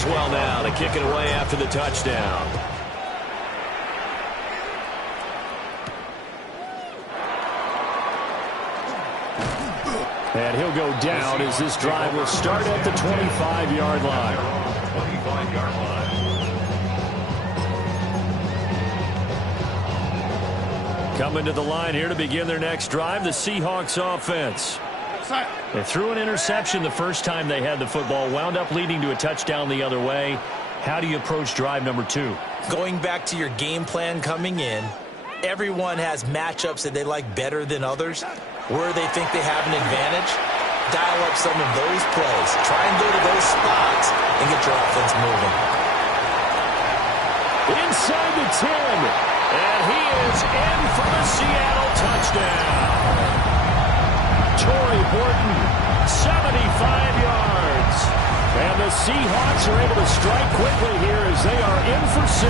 does well now to kick it away after the touchdown. And he'll go down as this drive will start at the 25-yard line. 25-yard line. Coming to the line here to begin their next drive, the Seahawks offense. They threw an interception the first time they had the football, wound up leading to a touchdown the other way. How do you approach drive number 2? Going back to your game plan coming in, everyone has matchups that they like better than others. Where they think they have an advantage, dial up some of those plays. Try and go to those spots and get your offense moving. Inside the 10, and he is in for the Seattle touchdown. Torrey Horton, 75 yards. And the Seahawks are able to strike quickly here as they are in for 6.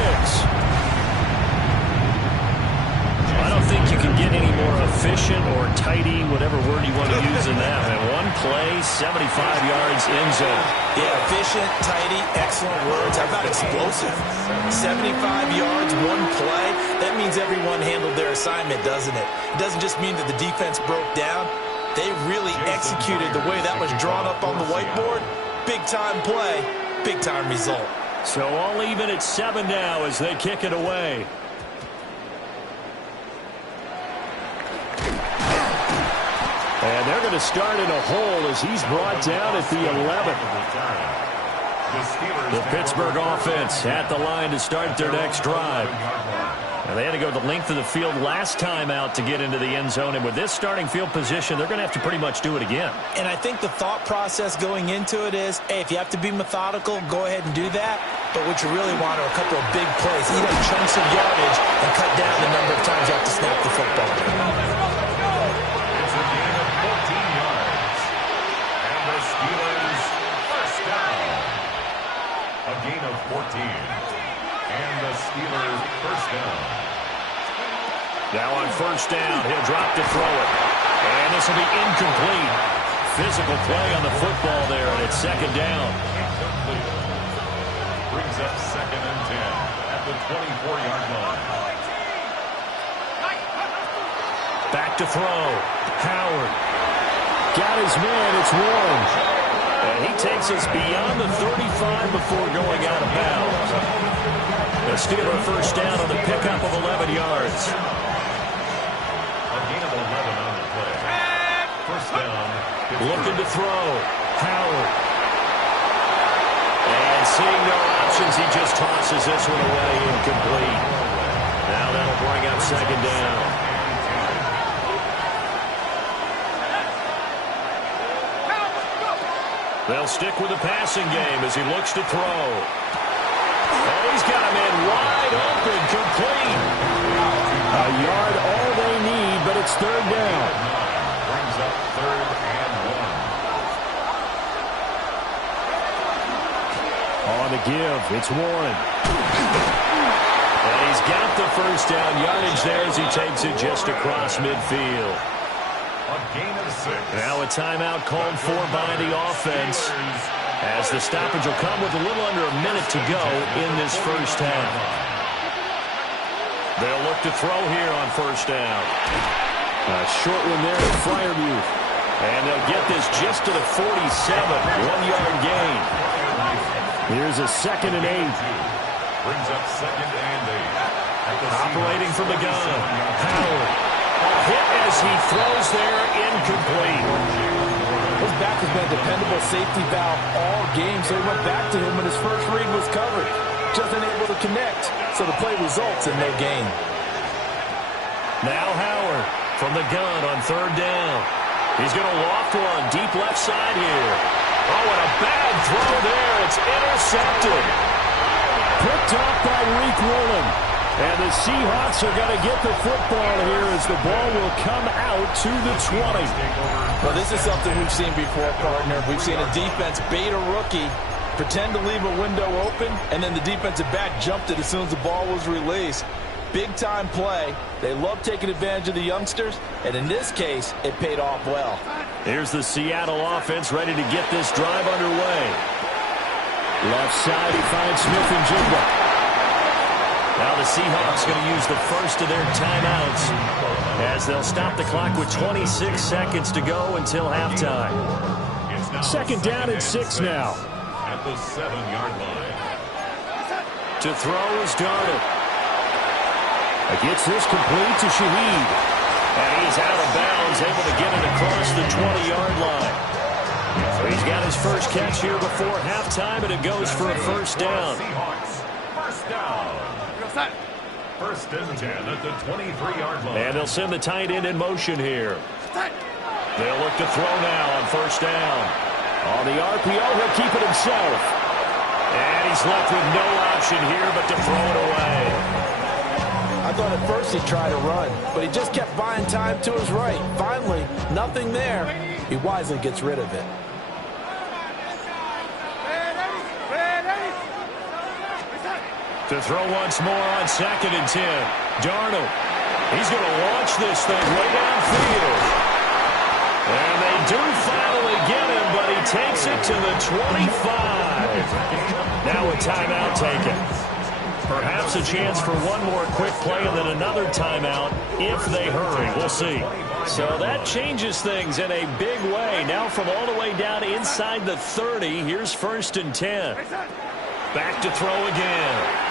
I don't think you can get any more efficient or tidy, whatever word you want to use in that. And one play, 75 yards, end zone. Yeah, efficient, tidy, excellent words. How about explosive? 75 yards, one play. That means everyone handled their assignment, doesn't it? It doesn't just mean that the defense broke down. They really executed the way that was drawn up on the whiteboard. Big-time play, big-time result. So all even at 7 now as they kick it away. And they're going to start in a hole as he's brought down at the 11. The Pittsburgh offense at the line to start their next drive. And they had to go the length of the field last time out to get into the end zone. And with this starting field position, they're going to have to pretty much do it again. And I think the thought process going into it is, hey, if you have to be methodical, go ahead and do that. But what you really want are a couple of big plays. Eat up chunks of yardage and cut down the number of times you have to snap the football. It's a gain of 14 yards. And the Steelers first down. A gain of 14. And the Steelers first down. Now on first down, he'll drop to throw it. And this will be incomplete. Physical play on the football there, and it's second down. Incomplete. Brings up 2nd and 10 at the 24-yard line. Back to throw. Howard. Got his man. It's Warren. And he takes us beyond the 35 before going out of bounds. The Steeler first down on the pickup of 11 yards. A gain of 11 on the play. First down. Looking to throw. Howard. And seeing no options, he just tosses this one away, incomplete. Now that'll bring up second down. They'll stick with the passing game as he looks to throw. And he's got him in wide open, complete. A yard all they need, but it's third down. Brings up 3rd and 1. On the give, it's Warren. And he's got the first down yardage there as he takes it just across midfield. A gain of 6. Now a timeout called for by the offense as the stoppage will come with a little under a minute to go in this first half. They'll look to throw here on first down. A short one there to Freiermuth. And they'll get this just to the 47, 1-yard gain. Here's a 2nd and 8. Brings up 2nd and 8. Operating from the gun. Howard. Hit as he throws there, incomplete. His back has been a dependable safety valve all game, so he went back to him when his first read was covered. Just unable to connect, so the play results in no gain. Now Howard from the gun on third down. He's going to loft one deep left side here. Oh, and a bad throw there. It's intercepted. Picked off by Reek Woolen. And the Seahawks are going to get the football here as the ball will come out to the 20. Well, this is something we've seen before, partner. We've seen a defense bait a rookie, pretend to leave a window open, and then the defensive back jumped it as soon as the ball was released. Big-time play. They love taking advantage of the youngsters, and in this case, it paid off well. Here's the Seattle offense ready to get this drive underway. Left side, he finds Smith and Jigba. Now the Seahawks going to use the first of their timeouts as they'll stop the clock with 26 seconds to go until halftime. Second down and 6 now. At the 7-yard line. To throw is Darnold. Gets this complete to Shaheed. And he's out of bounds, able to get it across the 20-yard line. So he's got his first catch here before halftime, and it goes for a first down. First down. First and 10 at the 23-yard line. And they'll send the tight end in motion here. They'll look to throw now on first down. On the RPO, he'll keep it himself. And he's left with no option here but to throw it away. I thought at first he'd try to run, but he just kept buying time to his right. Finally, nothing there. He wisely gets rid of it. To throw once more on second and 10. Darnold. He's going to launch this thing way downfield. And they do finally get him, but he takes it to the 25. Now a timeout taken. Perhaps a chance for one more quick play and then another timeout if they hurry. We'll see. So that changes things in a big way. Now from all the way down inside the 30, here's first and 10. Back to throw again.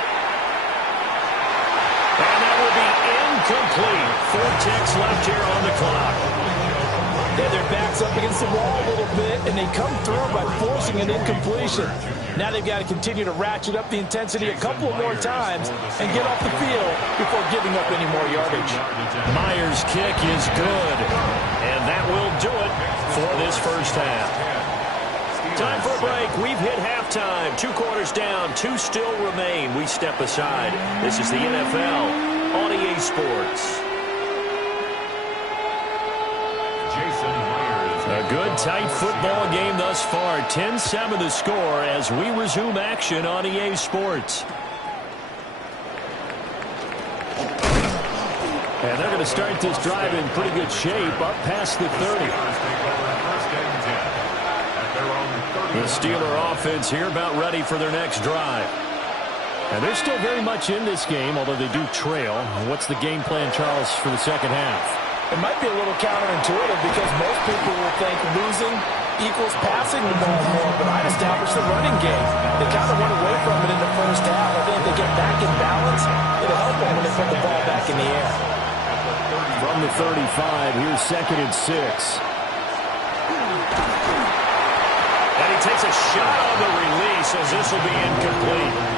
And that will be incomplete. 4 ticks left here on the clock. Yeah, their back's up against the wall a little bit, and they come through by forcing an incompletion. Now they've got to continue to ratchet up the intensity a couple of more times and get off the field before giving up any more yardage. Myers' kick is good, and that will do it for this first half. Time for a break. We've hit halftime. 2 quarters down, 2 still remain. We step aside. This is the NFL on EA Sports. A good, tight football game thus far. 10-7 the score as we resume action on EA Sports. And they're going to start this drive in pretty good shape, up past the 30. The Steeler offense here about ready for their next drive. And they're still very much in this game, although they do trail. What's the game plan, Charles, for the second half? It might be a little counterintuitive because most people will think losing equals passing the ball more, but I'd establish the running game. They kind of went away from it in the first half. I think if they get back in balance, it'll help them when they put the ball back in the air. From the 35, here's second and 6. And he takes a shot on the release as this will be incomplete.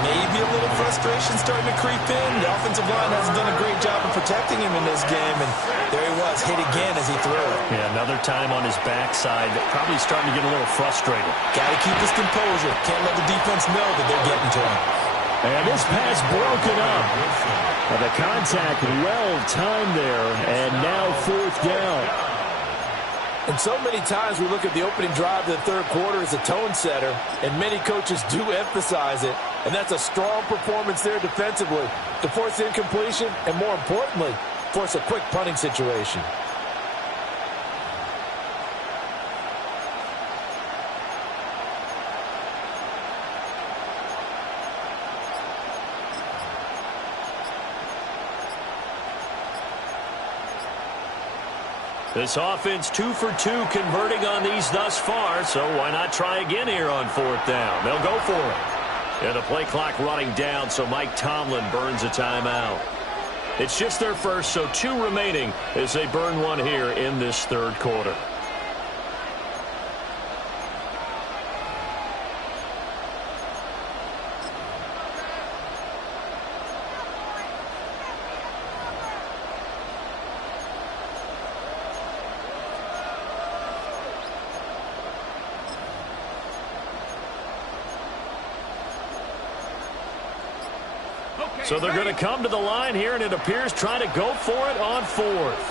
Maybe a little frustration starting to creep in. The offensive line hasn't done a great job of protecting him in this game, and there he was, hit again as he threw it. Yeah, another time on his backside, probably starting to get a little frustrated. Got to keep his composure. Can't let the defense know that they're getting to him. And this pass broken up. Well, the contact well timed there, and now 4th down. And so many times we look at the opening drive of the third quarter as a tone setter, and many coaches do emphasize it, and that's a strong performance there defensively to force incompletion and, more importantly, force a quick punting situation. This offense 2 for 2 converting on these thus far, so why not try again here on 4th down? They'll go for it. And the play clock running down, so Mike Tomlin burns a timeout. It's just their first, so 2 remaining as they burn one here in this third quarter. So they're going to come to the line here, and it appears trying to go for it on 4th.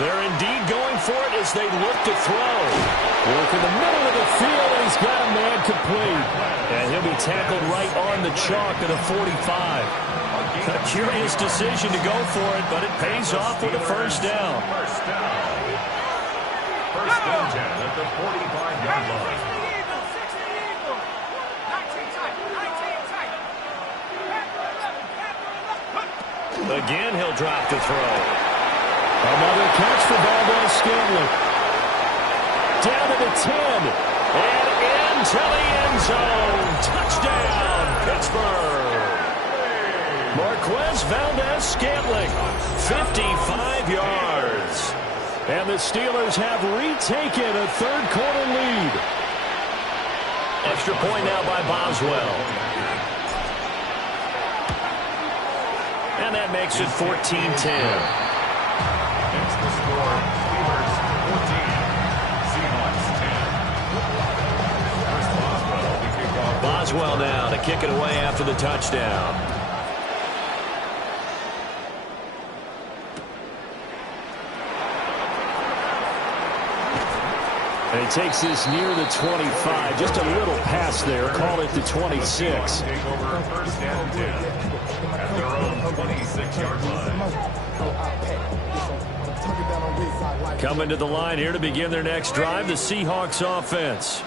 They're indeed going for it as they look to throw. Work in the middle of the field, and he's got a man complete. And he'll be tackled right on the chalk at the 45. A curious decision to go for it, but it pays off with a first down. First and 10 at the 45-yard line. Again, he'll drop to throw. Another catch for Valdez-Scantling. Down to the 10. And into the end zone. Touchdown, Pittsburgh. Marquez Valdez-Scantling, 55 yards. And the Steelers have retaken a third-quarter lead. Extra point now by Boswell. And that makes it 14-10. Next the score, Steelers 14, Seahawks 10. First Boswell, the kickoff. Boswell now to kick it away after the touchdown. And he takes this near the 25. Just a little pass there. Call it the 26. Take over first and 10 at their own 26-yard line. Coming to the line here to begin their next drive, the Seahawks offense.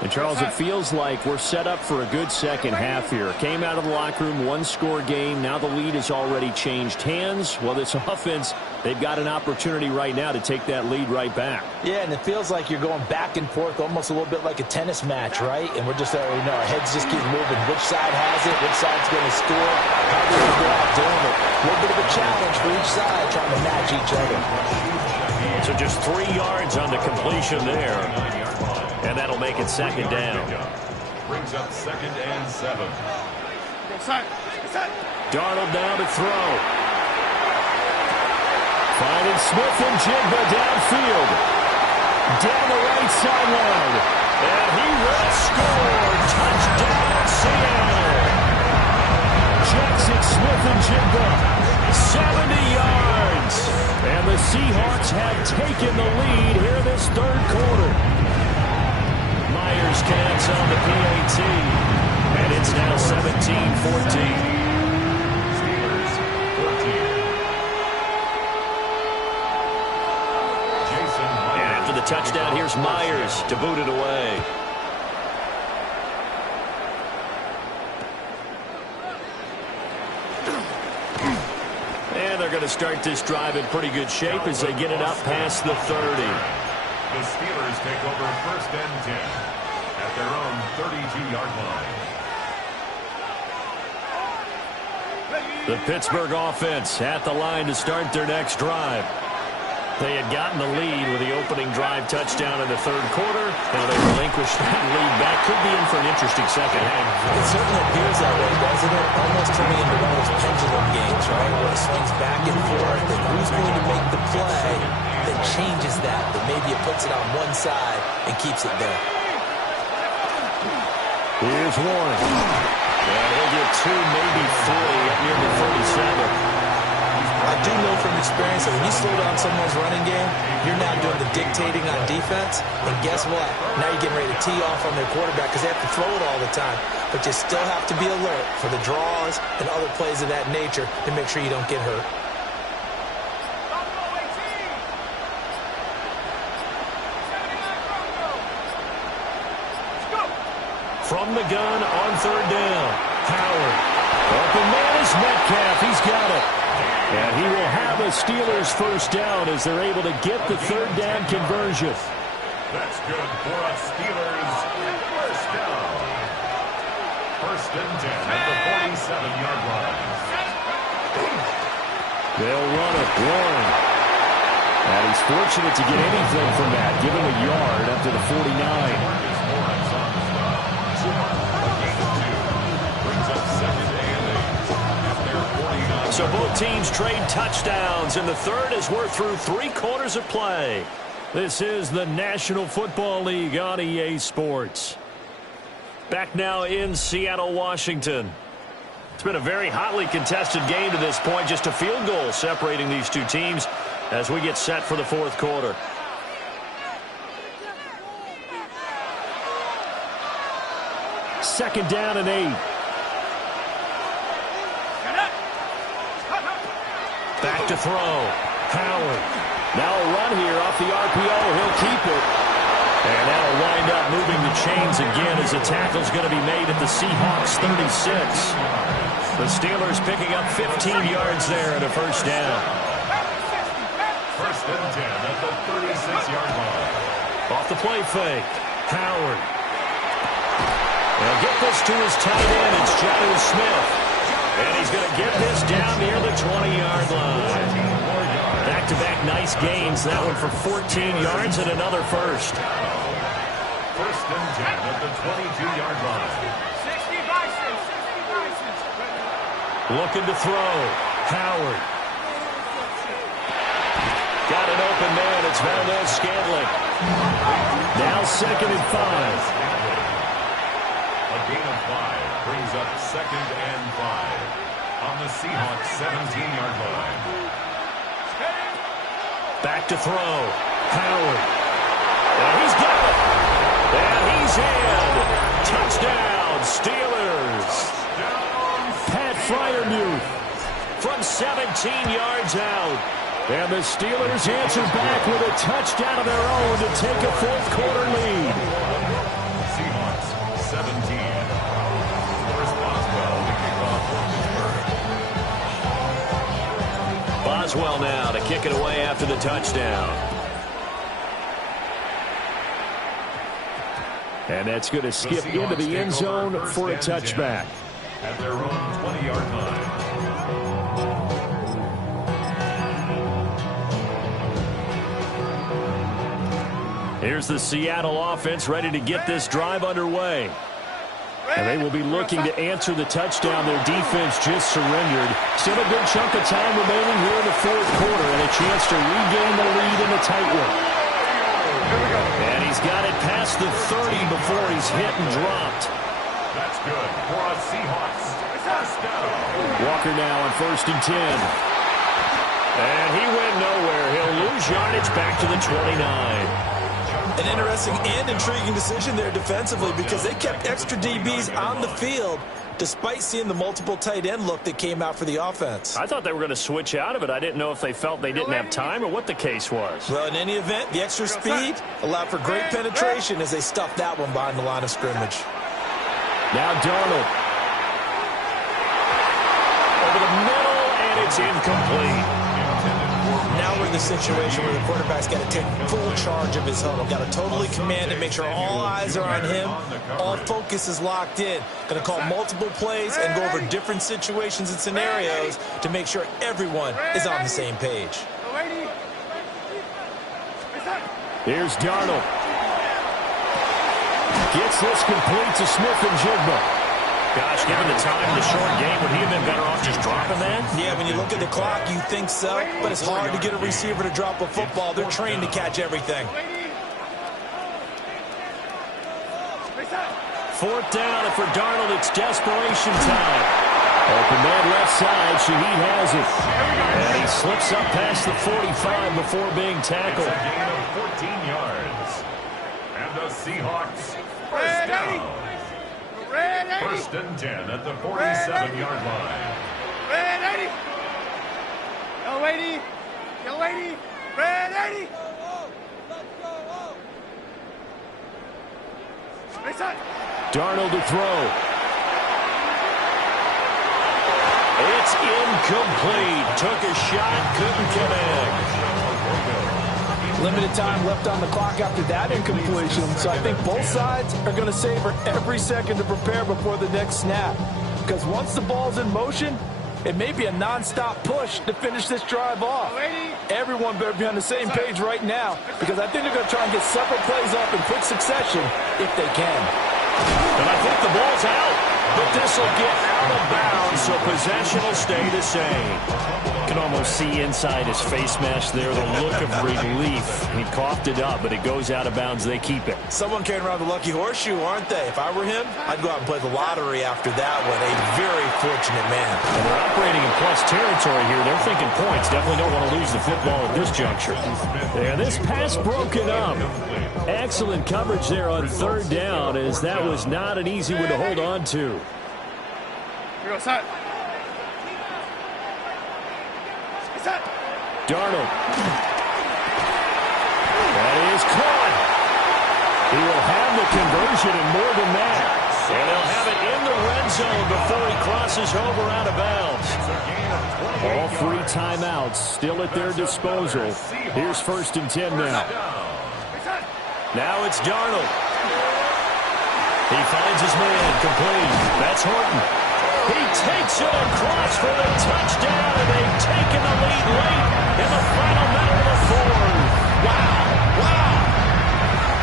And, Charles, it feels like we're set up for a good second half here. Came out of the locker room, one-score game. Now the lead has already changed hands. Well, this offense, they've got an opportunity right now to take that lead right back. Yeah, and it feels like you're going back and forth almost a little bit like a tennis match, right? And we're just already know our heads just keep moving. Which side has it? Which side's going to score? How do we go out doing it? A little bit of a challenge for each side trying to match each other. So just 3 yards on the completion there. And that'll make it second down. Brings up second and 7. Darnold now to throw. Finding Smith and Jigba downfield. Down the right sideline. And he will score. Touchdown, Seattle. Jackson Smith and Jigba. 70 yards. And the Seahawks have taken the lead here this third quarter. Myers connects on the PAT. And it's now 17-14. Steelers 14. And after the touchdown, here's Myers to boot it away. And they're going to start this drive in pretty good shape as they get it up past the 30. The Steelers take over first and 10 at their own 32-yard line. The Pittsburgh offense at the line to start their next drive. They had gotten the lead with the opening drive touchdown in the third quarter. Now they relinquished that lead back. Could be in for an interesting second half. It certainly appears that way, doesn't it? Almost turning into one of those pendulum games, right? Where it swings back and forth, and who's going to make the play that changes that maybe it puts it on one side and keeps it there. Here's Warren. Yeah, he'll get 2, maybe 3 at near the 37. I do know from experience that when you slow down someone's running game, you're now doing the dictating on defense. And guess what? Now you're getting ready to tee off on their quarterback because they have to throw it all the time. But you still have to be alert for the draws and other plays of that nature to make sure you don't get hurt. From the gun on third down. Howard. Open man is Metcalf. He's got it. And he will have a Steelers first down as they're able to get the third down conversion. That's good for a Steelers first down. First and 10 at the 47-yard line. They'll run it. Warren. And he's fortunate to get anything from that. Give him a yard up to the 49. So both teams trade touchdowns, and the third as we're through 3 quarters of play. This is the National Football League on EA Sports. Back now in Seattle, Washington. It's been a very hotly contested game to this point. Just a field goal separating these two teams as we get set for the fourth quarter. Second down and 8. Back to throw. Howard. Now a run here off the RPO. He'll keep it. And that'll wind up moving the chains again as the tackle's going to be made at the Seahawks 36. The Steelers picking up 15 yards there and a first down. First and 10 at the 36-yard line. Off the play fake. Howard. They'll get this to his tight end. It's Jonnu Smith. And he's going to get this down near the 20-yard line. Back-to-back nice gains. That one for 14 yards and another first. First and 10 at the 22-yard line. 60 Bisons. 60 Bisons. Looking to throw. Howard. Got an open man. It's Valdez-Scantling. Now 2nd and 5. A gain of 5 brings up 2nd and 5 on the Seahawks 17-yard line. Back to throw. Howard. And he's got it. And he's in. Touchdown, Steelers. Pat Fryermuth from 17 yards out. And the Steelers answer back with a touchdown of their own to take a fourth-quarter lead. Seahawks 17. First Boswell to kick off for Pittsburgh. Boswell now to kick it away after the touchdown. And that's going to skip into the end zone for a touchback. At their own 20-yard line. Here's the Seattle offense ready to get this drive underway. And they will be looking to answer the touchdown. Their defense just surrendered. Still a good chunk of time remaining here in the fourth quarter and a chance to regain the lead in the tight one. And he's got it past the 30 before he's hit and dropped. That's good for a Seahawks first down. Walker now on 1st and 10. And he went nowhere. He'll lose yardage back to the 29. An interesting and intriguing decision there defensively because they kept extra DBs on the field despite seeing the multiple tight end look that came out for the offense. I thought they were going to switch out of it. I didn't know if they felt they didn't have time or what the case was. Well, in any event, the extra speed allowed for great penetration as they stuffed that one behind the line of scrimmage. Now Darnold. Over the middle, and it's incomplete. Now we're in the situation where the quarterback's got to take full charge of his huddle. Got to totally command it, make sure all eyes are on him. All focus is locked in. Going to call multiple plays and go over different situations and scenarios to make sure everyone is on the same page. Here's Darnold. Gets this complete to Smith and Jigba. Gosh, given the time in the short game, would he have been better off just dropping that? Yeah, when you look at the clock, you think so, but it's hard to get a receiver to drop a football. They're trained to catch everything. 4th down, and for Darnold, it's desperation time. Open man left side. Shaheed has it. And he slips up past the 45 before being tackled. It's a gain of 14 yards. And the Seahawks first down. First and 10 at the 47-yard line. Red 80. Yellow 80. Yellow 80. Red 80. Darnold to throw. It's incomplete. Took a shot, couldn't connect. Limited time left on the clock after that incompletion, so I think both sides are going to savor every second to prepare before the next snap. Because once the ball's in motion, it may be a non-stop push to finish this drive off. Everyone better be on the same page right now because I think they're going to try and get several plays up in quick succession if they can. And I think the ball's out, but this will get out of bounds, so possession will stay the same. You can almost see inside his face mask there the look of relief. He coughed it up, but it goes out of bounds. They keep it. Someone carrying around the lucky horseshoe, aren't they? If I were him, I'd go out and play the lottery after that one. A very fortunate man. And they're operating in plus territory here. They're thinking points. Definitely don't want to lose the football at this juncture. And this pass broken up. Excellent coverage there on 3rd down, as that was not an easy one to hold on to. Here goes that. Darnold. conversion and more than that. And they'll have it in the red zone before he crosses over out of bounds. All 3 timeouts still at their disposal. Here's 1st and 10 now. Now it's Darnold. He finds his man complete. That's Horton. He takes it across for the touchdown, and they've taken the lead late in the final minute of the 4th. Wow.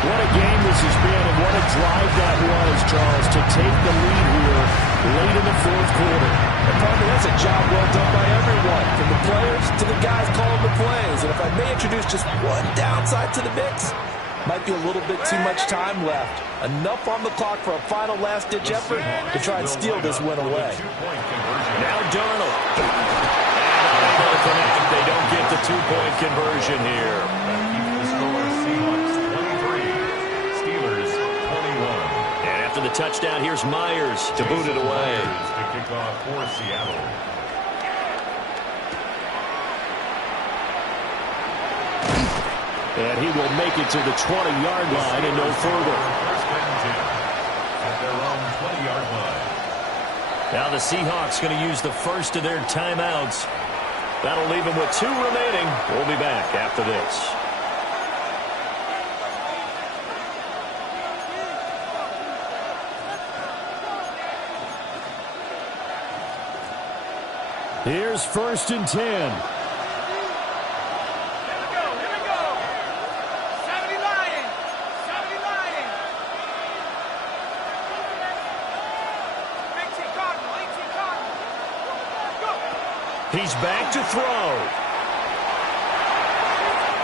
What a game this has been, and what a drive that was, Charles, to take the lead here late in the 4th quarter. And partner, that's a job well done by everyone, from the players to the guys calling the plays. And if I may introduce just one downside to the mix, might be a little bit too much time left. Enough on the clock for a final last-ditch effort to try and steal this win away. Now Darnold. And unable to connect. They don't get the 2-point conversion here. The touchdown. Here's Myers to boot it away. To kick off for Seattle. And he will make it to the 20-yard line and no further. First and 10 at their own 20-yard line. Now the Seahawks going to use the first of their timeouts. That'll leave them with 2 remaining. We'll be back after this. Here's 1st and 10. Here we go. 70 Lions. 70 Lions. 18 Cardinal. Go. He's back to throw.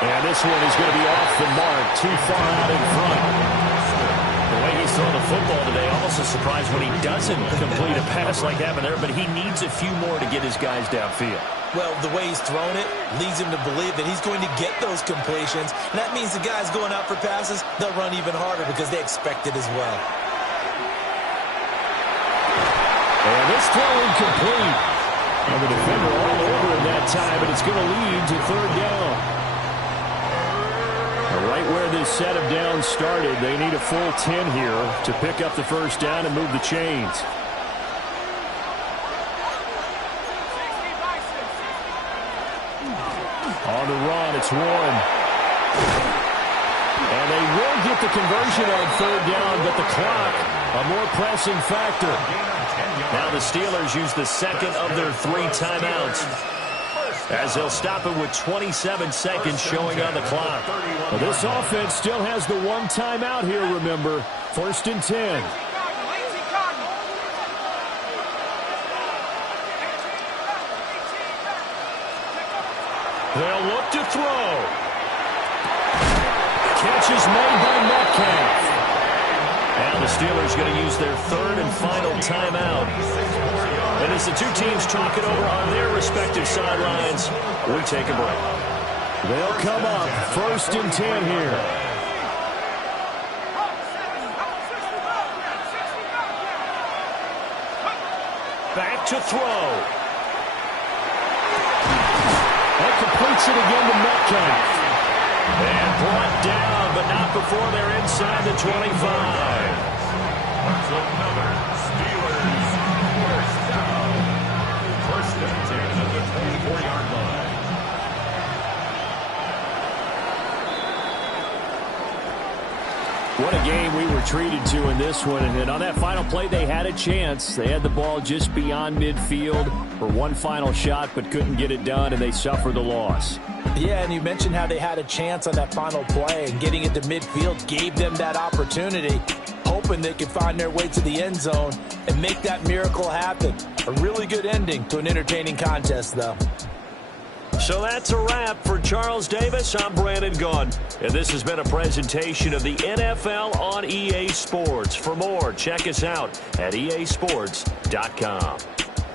And this one is going to be off the mark, too far out in front. The way he's throwing the football today, almost a surprise when he doesn't complete a pass like that there, but he needs a few more to get his guys downfield. Well, the way he's thrown it leads him to believe that he's going to get those completions. And that means the guys going out for passes, they'll run even harder because they expect it as well. And this throw incomplete. And the defender all over it that time, but it's going to lead to 3rd down. Right where this set of downs started, they need a full 10 here to pick up the 1st down and move the chains. On the run, it's Warren. And they will get the conversion on 3rd down, but the clock, a more pressing factor. Now the Steelers use the second of their 3 timeouts, as they'll stop it with 27 seconds showing on the clock. Well, this offense still has the 1 timeout here, remember. 1st and 10. They'll look to throw. Catch is made by Metcalf. And the Steelers going to use their 3rd and final timeout. And as the 2 teams talk it over on their respective sidelines, we take a break. They'll come up 1st and 10 here. Back to throw. That completes it again to Metcalf. And brought down, but not before they're inside the 25. That's another Steelers first down. 1st and 10 at the 24-yard line. What a game we were treated to in this one. And on that final play, they had a chance. They had the ball just beyond midfield for one final shot, but couldn't get it done, and they suffered the loss. Yeah, and you mentioned how they had a chance on that final play, and getting it to midfield gave them that opportunity, hoping they could find their way to the end zone and make that miracle happen. A really good ending to an entertaining contest, though. So that's a wrap for Charles Davis. I'm Brandon Gaughan, and this has been a presentation of the NFL on EA Sports. For more, check us out at easports.com.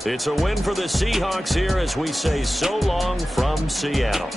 It's a win for the Seahawks here as we say so long from Seattle.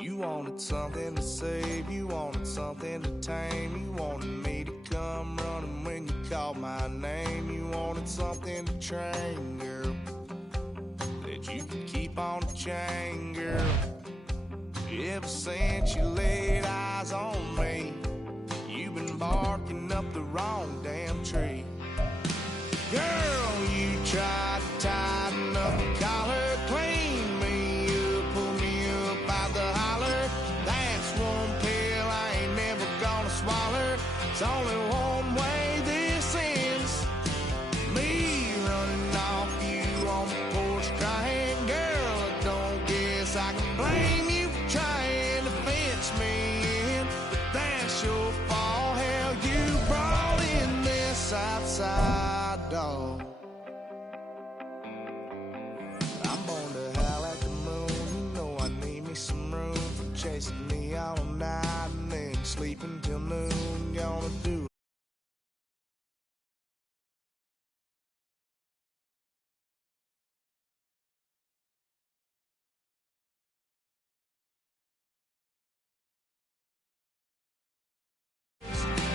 You wanted something to save, you wanted something to tame. You wanted me to come running when you called my name. You wanted something to train, girl, that you could keep on the chain, girl. Ever since you laid eyes on me, you've been barking up the wrong damn tree. Girl, you tried to tighten up the collar, clean me up, pull me up by the holler. That's one pill I ain't never gonna swallow. It's only one way this ends. Me running off you on the porch crying. Girl, I don't guess I can blame you for trying to fence me in. But that's your fault. Hell, you brought in this outside dog. I'm born to howl at the moon. You know I need me some room for chasing me all night and then sleeping till noon. Gonna do it.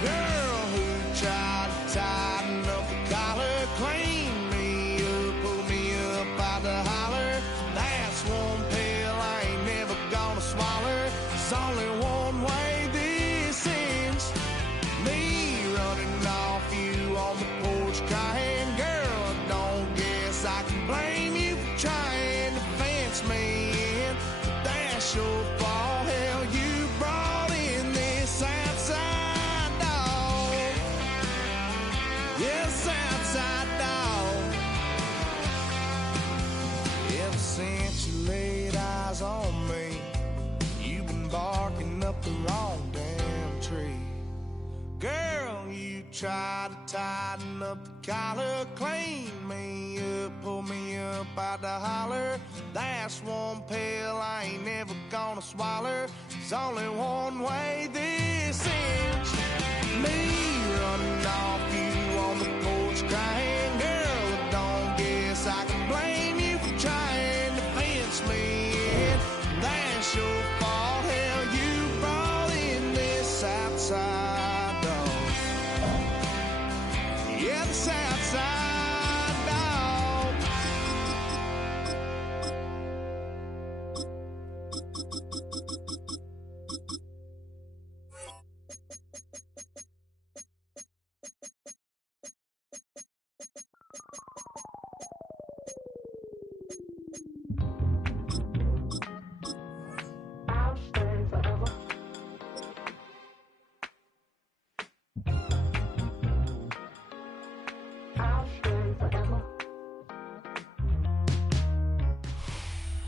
Girl who tried to tighten up the collar, clean me up, pull me up by the holler. That's one pill I ain't never gonna swallow. There's only one way this ends. Me running off you on the porch crying. Girl, I don't guess I can blame you for trying to fence me in. But that's your fault. Hell, you brought in this outside dog. Yes, outside dog. Ever since you laid eyes on me, you've been barking up the wrong damn tree. Girl, you tried to tighten up the collar, clean me up, pull me up by the holler. That's one pill I ain't never gonna swallow. There's only one way this ends. Me running off you on the porch crying. Girl, I don't guess I can blame you for trying to fence me in. That's your fault. Hell, you brought in this outside dog. Yeah, this outside dog.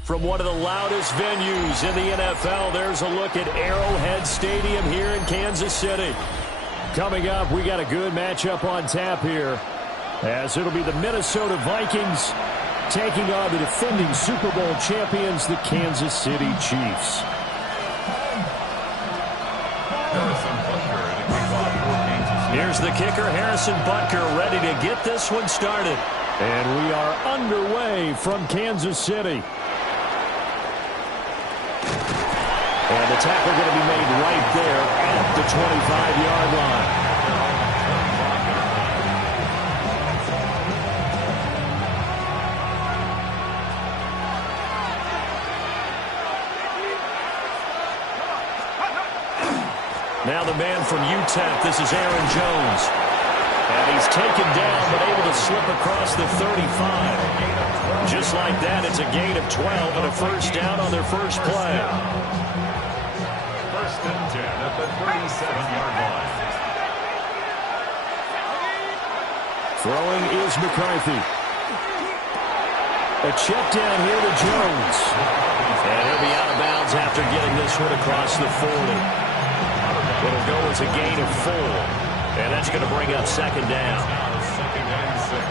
From one of the loudest venues in the NFL, there's a look at Arrowhead Stadium here in Kansas City. Coming up, we got a good matchup on tap here, as it'll be the Minnesota Vikings taking on the defending Super Bowl champions, the Kansas City Chiefs. Here's the kicker, Harrison Butker, ready to get this one started. And we are underway from Kansas City. And the tackle going to be made right there at the 25-yard line. Now the man from UTEP, this is Aaron Jones. And he's taken down, but able to slip across the 35. Just like that, it's a gain of 12 and a first down on their first play. First and 10 at the 37-yard line. Throwing is McCarthy. A check down here to Jones. And he'll be out of bounds after getting this one across the 40. It'll go as a gain of 4. And that's going to bring up second down. Second and 6.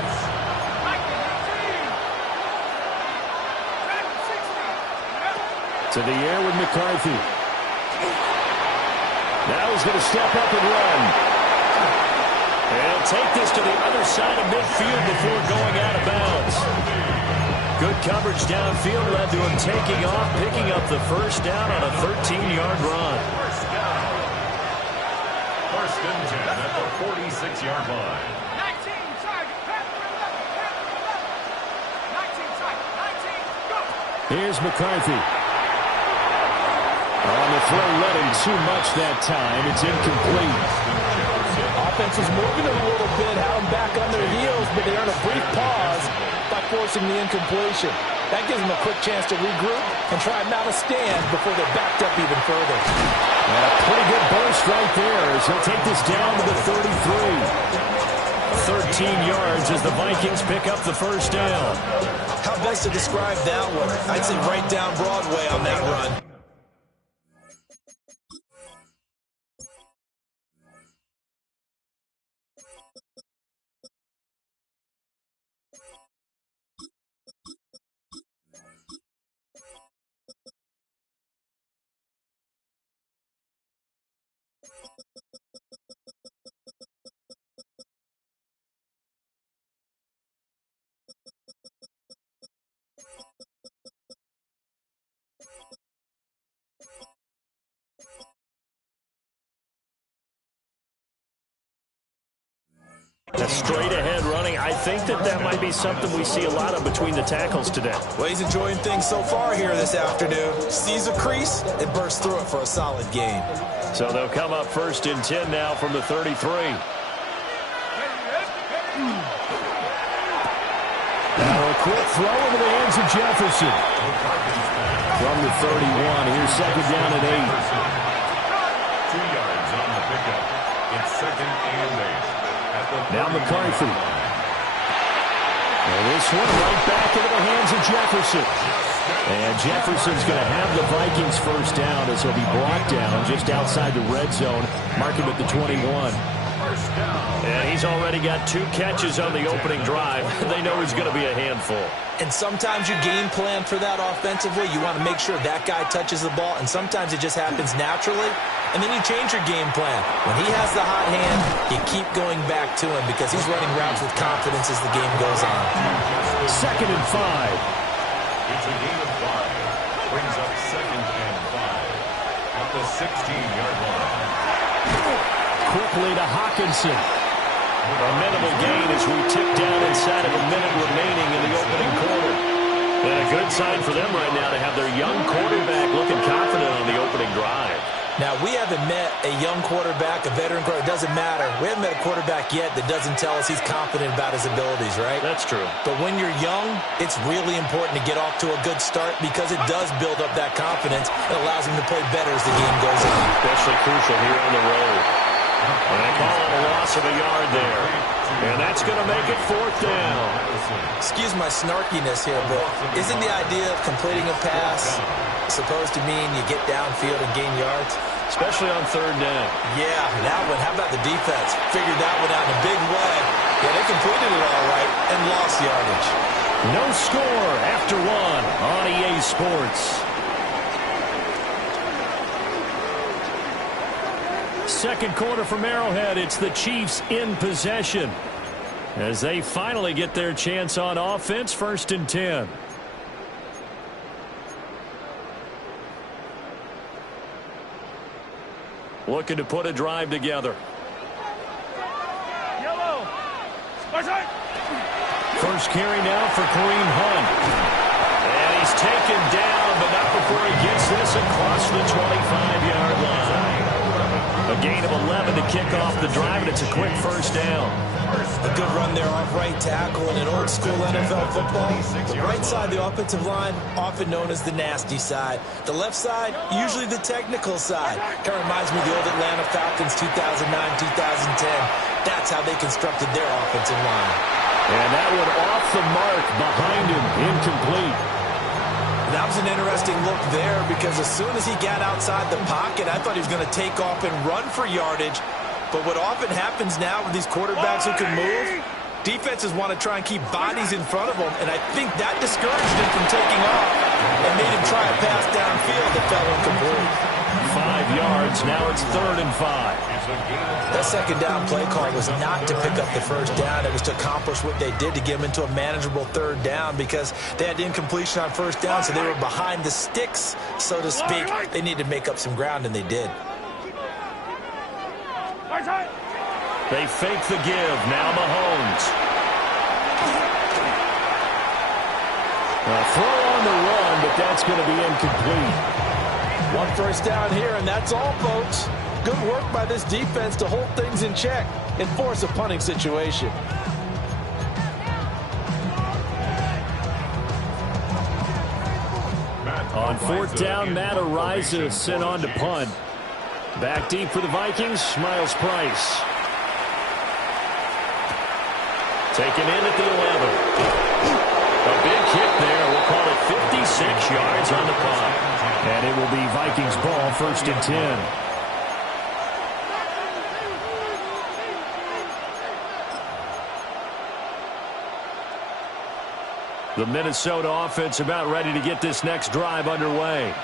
To the air with McCarthy. Now he's going to step up and run. And he'll take this to the other side of midfield before going out of bounds. good coverage downfield led to him taking off, picking up the first down on a 13-yard run. First and 10 at the 46-yard line. 19, target, pass for 11, 19, target, 19, go! Here's McCarthy. On the throw, led him too much that time. It's incomplete. Offense was moving it a little bit, had them back on their heels, but they earned a brief pause by forcing the incompletion. That gives them a quick chance to regroup and try and mount a stand before they're backed up even further. And a pretty good burst right there as he'll take this down to the 33. 13 yards as the Vikings pick up the first down. How best to describe that one? I'd say right down Broadway on that run. A straight-ahead running. I think that might be something we see a lot of between the tackles today. Well, he's enjoying things so far here this afternoon. Sees a crease and bursts through it for a solid gain. So they'll come up first and 10 now from the 33. Now a quick throw into the hands of Jefferson. From the 31, here's second down and 8. 2 yards on the pickup. It's second and 8. Now McCarthy. And this one right back into the hands of Jefferson. And Jefferson's going to have the Vikings first down as he'll be brought down just outside the red zone. Mark him at the 21. And he's already got 2 catches on the opening drive. They know he's going to be a handful. And sometimes you game plan for that offensively. You want to make sure that guy touches the ball, and sometimes it just happens naturally. And then you change your game plan. When he has the hot hand, you keep going back to him because he's running routes with confidence as the game goes on. Second and 5. It's a gain of 5. Brings up second and 5 at the 16-yard line. Quickly to Hawkinson. A minimal gain as we tick down inside of a minute remaining in the opening quarter. And a good sign for them right now to have their young quarterback looking confident on the opening drive. Now, we haven't met a young quarterback, a veteran quarterback. It doesn't matter. We haven't met a quarterback yet that doesn't tell us he's confident about his abilities, right? That's true. But when you're young, it's really important to get off to a good start because it does build up that confidence. It allows him to play better as the game goes on. Especially crucial here on the road. And they call it a loss of a yard there. And that's going to make it fourth down. Excuse my snarkiness here, but isn't the idea of completing a pass supposed to mean you get downfield and gain yards? Especially on third down. Yeah, that one. How about the defense? Figured that one out in a big way. Yeah, they completed it all right and lost yardage. No score after 1 on EA Sports. Second quarter from Arrowhead. It's the Chiefs in possession as they finally get their chance on offense. First and 10. Looking to put a drive together. Yellow. Spicer. First carry now for Kareem Hunt. And he's taken down, but not before he gets this across the 25-yard line. A gain of 11 to kick off the drive, and it's a quick first down. A good run there off right tackle in an old-school NFL football. The right side of the offensive line, often known as the nasty side. The left side, usually the technical side. Kind of reminds me of the old Atlanta Falcons 2009-2010. That's how they constructed their offensive line. And that one off the mark behind him, incomplete. That was an interesting look there because as soon as he got outside the pocket, I thought he was going to take off and run for yardage. But what often happens now with these quarterbacks who can move, defenses want to try and keep bodies in front of them, and I think that discouraged him from taking off and made him try a pass downfield that fell incomplete. 5 yards. Now it's 3rd and 5. That second down play call was not to pick up the first down. It was to accomplish what they did, to get them into a manageable 3rd down, because they had incompletion on 1st down, so they were behind the sticks, so to speak. They needed to make up some ground, and they did. They fake the give. Now Mahomes. A throw on the run, but that's going to be incomplete. 1 first down here, and that's all, folks. Good work by this defense to hold things in check and force a punting situation. On 4th down, Matt Araiza sent on to punt. Back deep for the Vikings, Miles Price. Taken in at the 11. A big hit there. We'll call it 56 yards on the punt. And it will be Vikings ball, 1st and 10. The Minnesota offense about ready to get this next drive underway.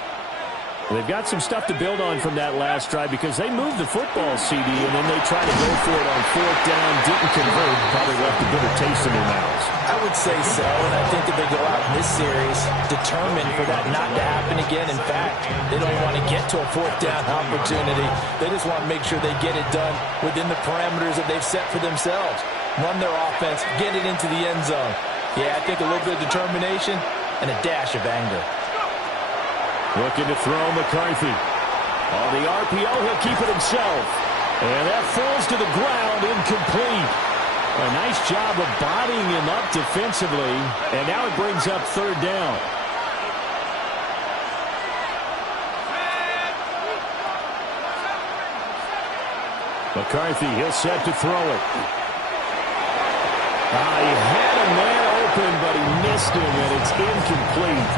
They've got some stuff to build on from that last drive because they moved the football, CD, and then they tried to go for it on 4th down, didn't convert, probably left a bitter taste in their mouths. I would say so, and I think that they go out in this series determined for that not to happen again. In fact, they don't want to get to a 4th down opportunity. They just want to make sure they get it done within the parameters that they've set for themselves. Run their offense, get it into the end zone. Yeah, I think a little bit of determination and a dash of anger. Looking to throw McCarthy. On the RPO, he'll keep it himself. And that falls to the ground, incomplete. A nice job of bodying him up defensively. And now it brings up 3rd down. McCarthy, he'll set to throw it. He had a man open, but he missed him, and it's incomplete.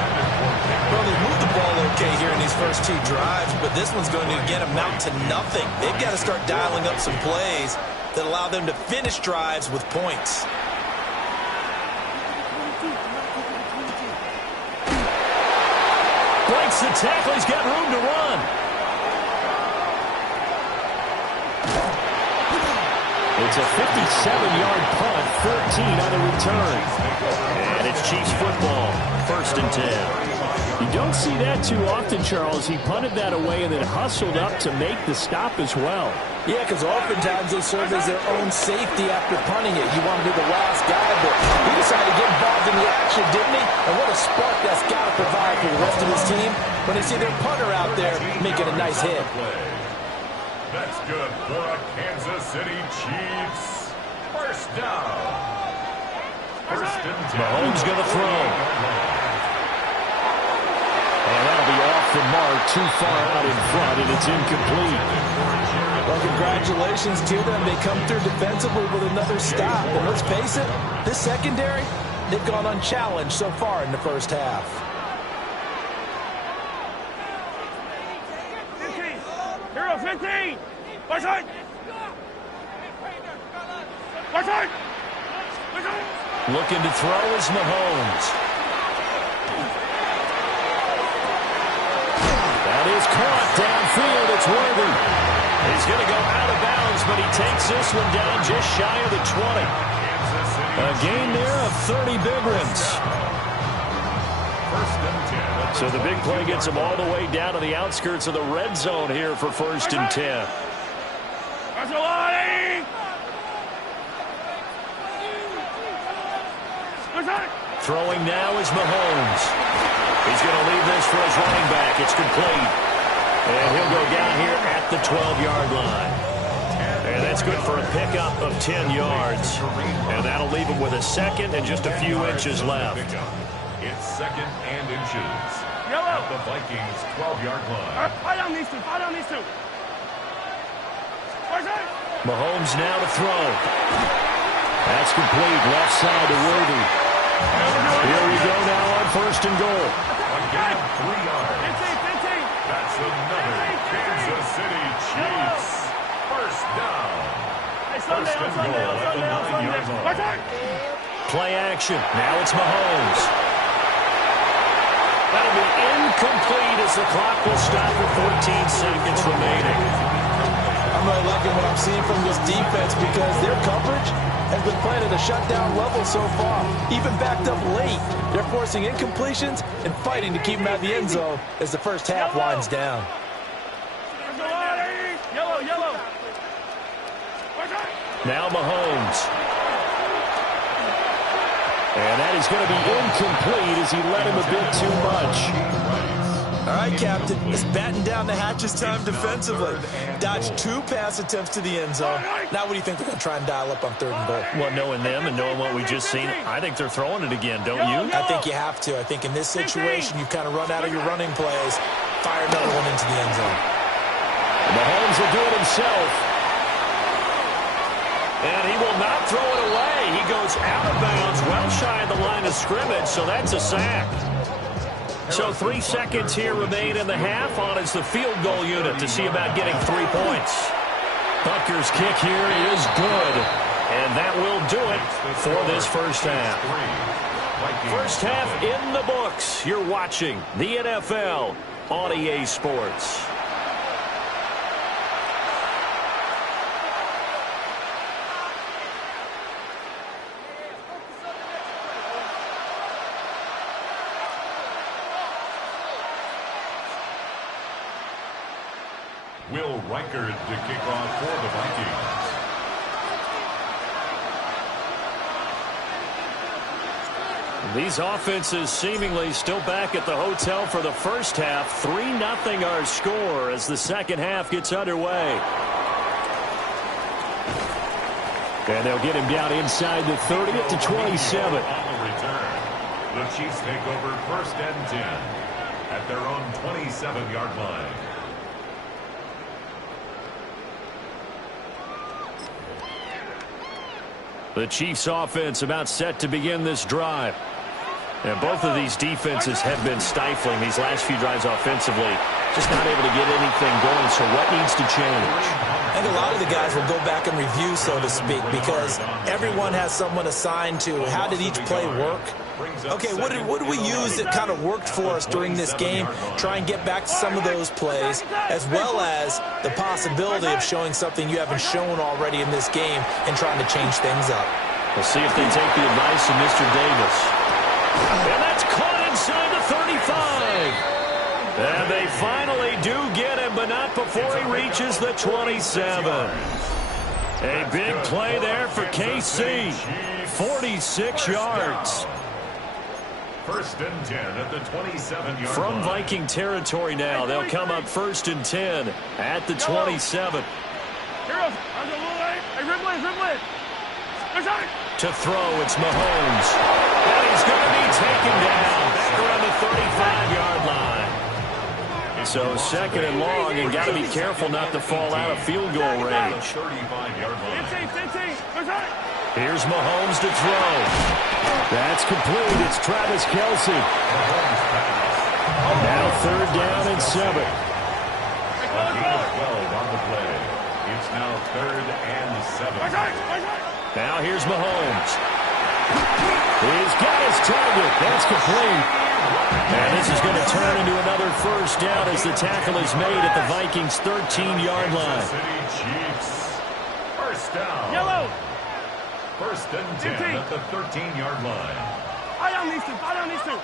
Well, they moved the ball okay here in these first 2 drives, but this one's going to, again, amount to nothing. They've got to start dialing up some plays that allow them to finish drives with points. Breaks the tackle. He's got room to run. It's a 57-yard punt, 13 on the return. And it's Chiefs football, 1st and 10. You don't see that too often, Charles. He punted that away and then hustled up to make the stop as well. Yeah, because oftentimes they serve as their own safety after punting it. You want to be the last guy, but he decided to get involved in the action, didn't he? And what a spark that's got to provide for the rest of his team when they see their punter out there making a nice hit. That's good for a Kansas City Chiefs. 1st down. 1st and 10. Mahomes going to throw. And that'll be off the mark, too far out in front, and it's incomplete. Well, congratulations to them. They come through defensively with another stop. And let's face it, this secondary, they've gone unchallenged so far in the first half. 15! Right side! Right side! Right side! Looking to throw is Mahomes. That is caught downfield. It's Worthy. He's going to go out of bounds, but he takes this one down just shy of the 20. A gain there of 30 big ones. 1st and 10. So the big play gets him all the way down to the outskirts of the red zone here for 1st and 10. Throwing now is Mahomes. He's going to leave this for his running back. It's complete. And he'll go down here at the 12-yard line. And that's good for a pickup of 10 yards. And that'll leave him with a 2nd and just a few inches left. It's 2nd and inches. Yellow. At the Vikings 12-yard line. Fight on these two. Fight on these two. Mahomes now to throw. That's complete. Left side to Worthy. Here we go now on 1st and goal. A gain of 3 yards. 15. That's another Kansas City Chiefs. 1st down. First and goal at the 9-yard line. Play action. Now it's Mahomes. That'll be incomplete as the clock will stop with 14 seconds remaining. I'm really liking what I'm seeing from this defense because their coverage has been playing at a shutdown level so far. Even backed up late, they're forcing incompletions and fighting to keep them out of the end zone as the first half winds down. Yellow, yellow. Now Mahomes. And that is going to be incomplete as he let him a bit too much. All right, Captain, it's batten down the hatches time defensively. Dodged 2 pass attempts to the end zone. Now what do you think they're going to try and dial up on 3rd and goal? Well, knowing them and knowing what we just seen, I think they're throwing it again, don't you? I think you have to. I think in this situation, you've kind of run out of your running plays. Fire another one into the end zone. Mahomes will do it himself. And he will not throw it away. He goes out of bounds, well shy of the line of scrimmage, so that's a sack. So 3 seconds here remain in the half. On is the field goal unit to see about getting 3 points. Butker's kick here is good. And that will do it for this first half. First half in the books. You're watching the NFL on EA Sports. Will Reichard to kick off for the Vikings. These offenses seemingly still back at the hotel for the first half. 3-0 our score as the second half gets underway. And they'll get him down inside the 30 to 27. On the return, the Chiefs take over 1st and 10 at their own 27-yard line. The Chiefs offense about set to begin this drive. And both of these defenses have been stifling these last few drives offensively. Just not able to get anything going, so what needs to change? I think a lot of the guys will go back and review, so to speak, because everyone has someone assigned to how did each play work. Okay, what did we use that kind of worked for us during this game? Try and get back to some of those plays, as well as the possibility of showing something you haven't shown already in this game and trying to change things up. We'll see if they take the advice of Mr. Davis. And that's caught inside the 35. And they finally do get him, but not before he reaches the 27. A big play there for KC. 46 yards. 1st and 10 at the 27-yard From line. Viking territory now, they'll come up 1st and 10 at the 27. To throw, it's Mahomes. And he's going to be taken down back around the 35-yard line. So 2nd and long, and got to be careful not to fall out of field goal range. 35-yard line. Here's Mahomes to throw. That's complete. It's Travis Kelce. Now 3rd down and 7. A gain of 12 on the play. It's now 3rd and 7. Now here's Mahomes. He's got his target. That's complete. And this is going to turn into another first down as the tackle is made at the Vikings' 13-yard line. City Chiefs. First down. Yellow. 1st and 10 at the 13-yard line. Eye on these two. Eye on these two.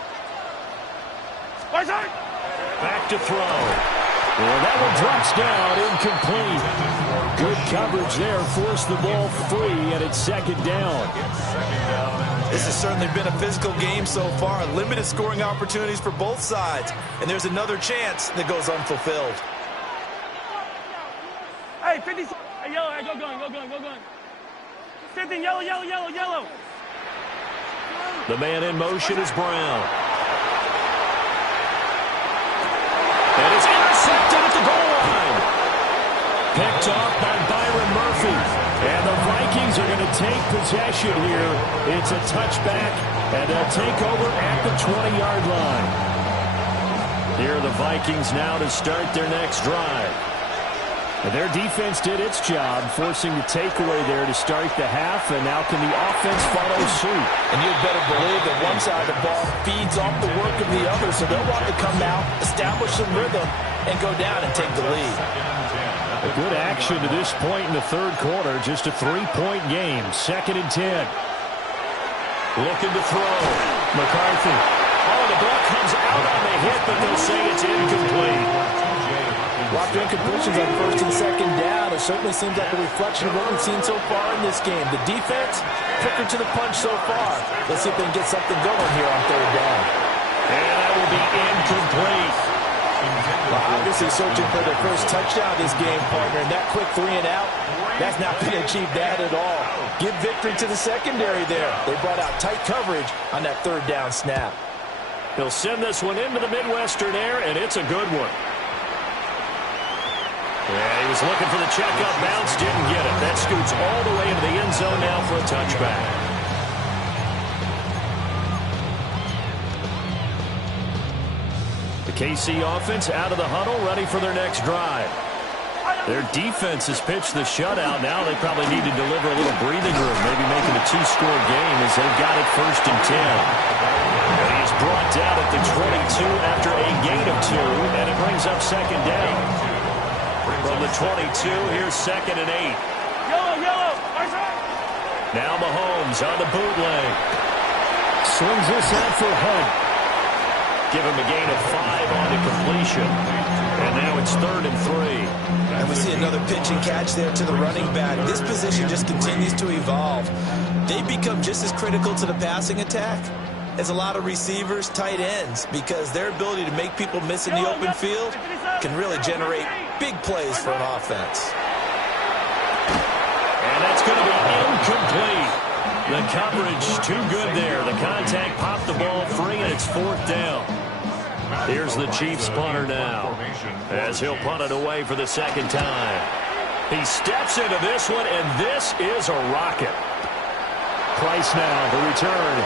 Right side. Back to throw. Well, that one drops down, incomplete. Good coverage there, forced the ball free, and it's 2nd down. This has certainly been a physical game so far. Limited scoring opportunities for both sides. And there's another chance that goes unfulfilled. Hey, 50. Hey, yellow. Hey, go going. 15, yellow. The man in motion is Brown. And it's intercepted at the goal line. Picked off by Byron Murphy. And the Vikings are going to take possession here. It's a touchback, and they'll take over at the 20-yard line. Here are the Vikings now to start their next drive. And their defense did its job, forcing the takeaway there to start the half, and now can the offense follow suit? And you'd better believe that one side of the ball feeds off the work of the other, so they'll want to come out, establish some rhythm, and go down and take the lead. A good action to this point in the third quarter, just a 3-point game, 2nd and 10. Looking to throw. McCarthy. Oh, the ball comes out on the hit, but they'll say it's incomplete. Lots of incompletions on 1st and 2nd down. It certainly seems like a reflection of what we've seen so far in this game. The defense, quicker to the punch so far. Let's see if they can get something going here on 3rd down. And that will be incomplete. Well, obviously searching for their first touchdown this game, partner. And that quick 3 and out, that's not going to achieve that at all. Give victory to the secondary there. They brought out tight coverage on that 3rd down snap. He'll send this one into the Midwestern air, and it's a good one. Yeah, he was looking for the checkup bounce, didn't get it. That scoots all the way into the end zone now for a touchback. The KC offense out of the huddle, ready for their next drive. Their defense has pitched the shutout. Now they probably need to deliver a little breathing room, maybe making a 2-score game as they've got it 1st and 10. And he's brought down at the 22 after a gain of 2, and it brings up 2nd down. From the 22, here's 2nd and 8. Yellow. Now Mahomes on the bootleg. Swings this out for Hunt. Give him a gain of 5 on the completion. And now it's 3rd and 3. And we see another pitch and catch there to the running back. This position just continues to evolve. They become just as critical to the passing attack as a lot of receivers, tight ends, because their ability to make people miss in the open field can really generate big plays for an offense. And that's going to be incomplete. The coverage too good there. The contact popped the ball free, and it's 4th down. Here's the Chiefs punter now, as he'll punt it away for the 2nd time. He steps into this one, and this is a rocket. Price now, the return.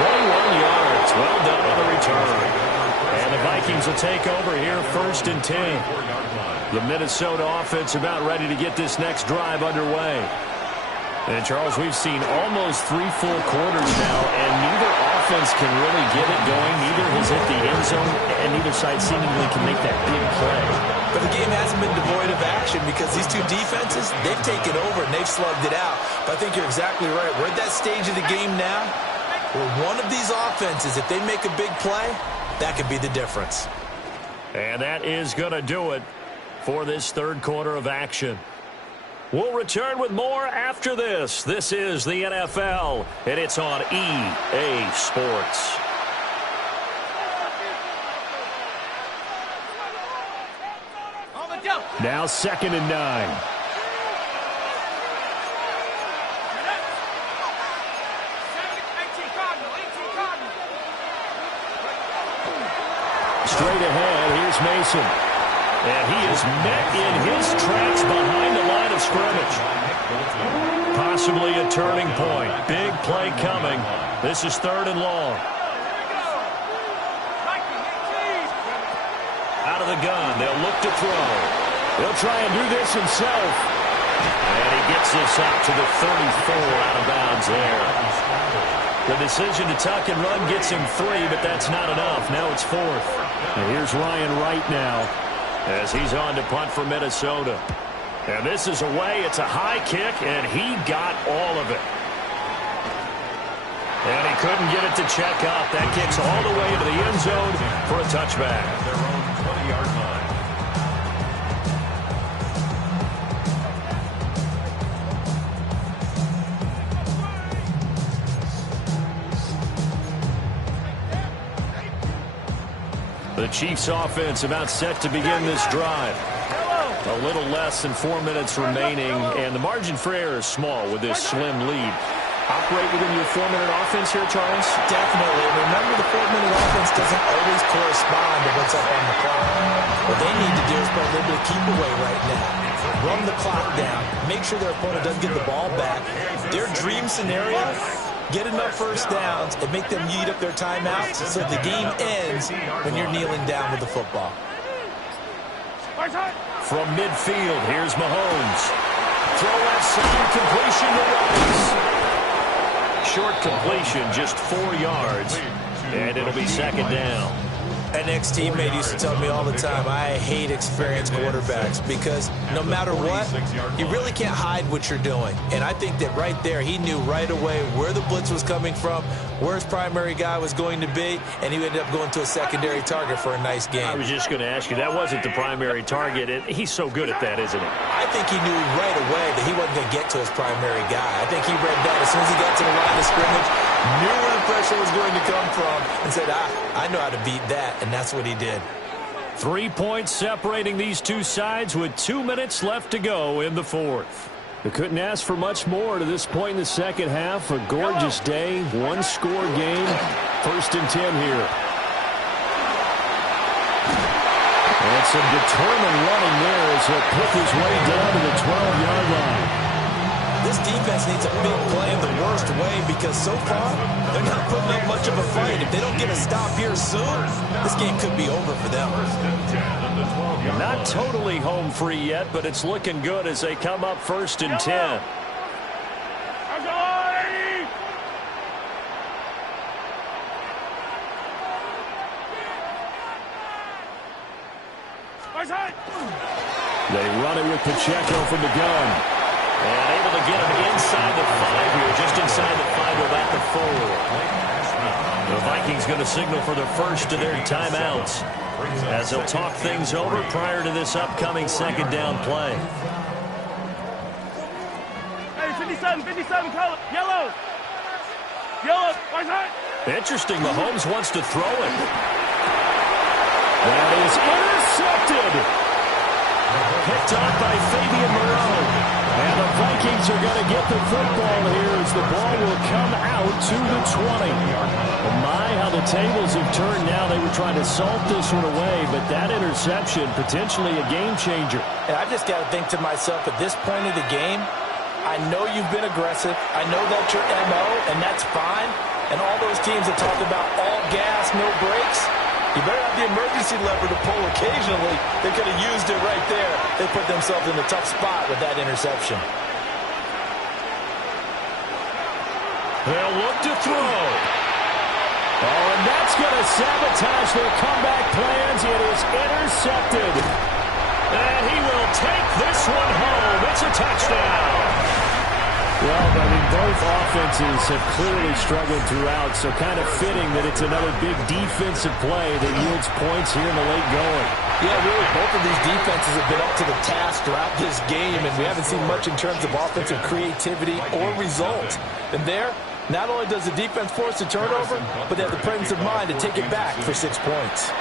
21 yards. Well done on the return. And the Vikings will take over here 1st and 10. The Minnesota offense about ready to get this next drive underway. And, Charles, we've seen almost 3 full quarters now, and neither offense can really get it going. Neither has hit the end zone, and neither side seemingly can make that big play. But the game hasn't been devoid of action because these two defenses, they've taken over and they've slugged it out. But I think you're exactly right. We're at that stage of the game now where one of these offenses, if they make a big play, that could be the difference. And that is going to do it for this 3rd quarter of action. We'll return with more after this. This is the NFL, and it's on EA Sports. Now 2nd and 9. Straight ahead, here's Mason. And he is met in his tracks behind the line of scrimmage. Possibly a turning point. Big play coming. This is 3rd and long. Out of the gun. They'll look to throw. He'll try and do this himself. And he gets this out to the 34 out of bounds there. The decision to tuck and run gets him 3, but that's not enough. Now it's 4th. And here's Ryan Wright now, as he's on to punt for Minnesota. And this is away. It's a high kick, and he got all of it. And he couldn't get it to check up. That kicks all the way into the end zone for a touchback. Their own 20-yard line. The Chiefs offense about set to begin this drive. A little less than 4 minutes remaining, and the margin for error is small with this slim lead. Operate within your 4-minute offense here, Charles? Definitely. Remember, the 4-minute offense doesn't always correspond to what's up on the clock. What they need to do is put a little bit of keep away right now. Run the clock down. Make sure their opponent doesn't get the ball back. Their dream scenario Get enough first downs and make them eat up their timeouts so the game ends when you're kneeling down with the football. From midfield, here's Mahomes. Throw left side, completion to Rice. Short completion, just 4 yards, and it'll be second down. An ex-teammate used to tell me all the time, I hate experienced quarterbacks because no matter what, you really can't hide what you're doing. And I think that right there, he knew right away where the blitz was coming from, where his primary guy was going to be, and he ended up going to a secondary target for a nice game. I was just going to ask you, that wasn't the primary target, and he's so good at that, isn't he? I think he knew right away that he wasn't going to get to his primary guy. I think he read that as soon as he got to the line of scrimmage, knew where the pressure was going to come from, and said, I know how to beat that. And that's what he did. 3 points separating these two sides with 2 minutes left to go in the fourth. We couldn't ask for much more to this point in the second half. A gorgeous day, one-score game. 1st and 10 here. And some determined running there as he'll pick his way down to the 12-yard line. This defense needs a big play in the worst way because so far, they're not putting up much of a fight. If they don't get a stop here soon, this game could be over for them. Not totally home free yet, but it's looking good as they come up 1st and 10. They run it with Pacheco from the gun. And able to get him inside the 5 here, just inside the 5, go back to 4. The Vikings going to signal for the first of their timeouts as they'll talk things over prior to this upcoming second down play. Hey, 57, color, yellow. Yellow, right side. Interesting, Mahomes wants to throw it. That is intercepted. Picked up by Fabian Moreau. And the Vikings are going to get the football here as the ball will come out to the 20. Oh my, how the tables have turned now. They were trying to salt this one away, but that interception, potentially a game changer. And I just got to think to myself, at this point of the game, I know you've been aggressive. I know that's your MO, and that's fine. And all those teams that talk about all gas, no brakes, you better have the emergency lever to pull occasionally. They could have used it right there. They put themselves in a tough spot with that interception. They'll look to throw. Oh, and that's going to sabotage their comeback plans. It is intercepted. And he will take this one home. It's a touchdown. Well, I mean, both offenses have clearly struggled throughout, so kind of fitting that it's another big defensive play that yields points here in the late going. Yeah, really, both of these defenses have been up to the task throughout this game, and we haven't seen much in terms of offensive creativity or results. And there, not only does the defense force a turnover, but they have the presence of mind to take it back for 6 points.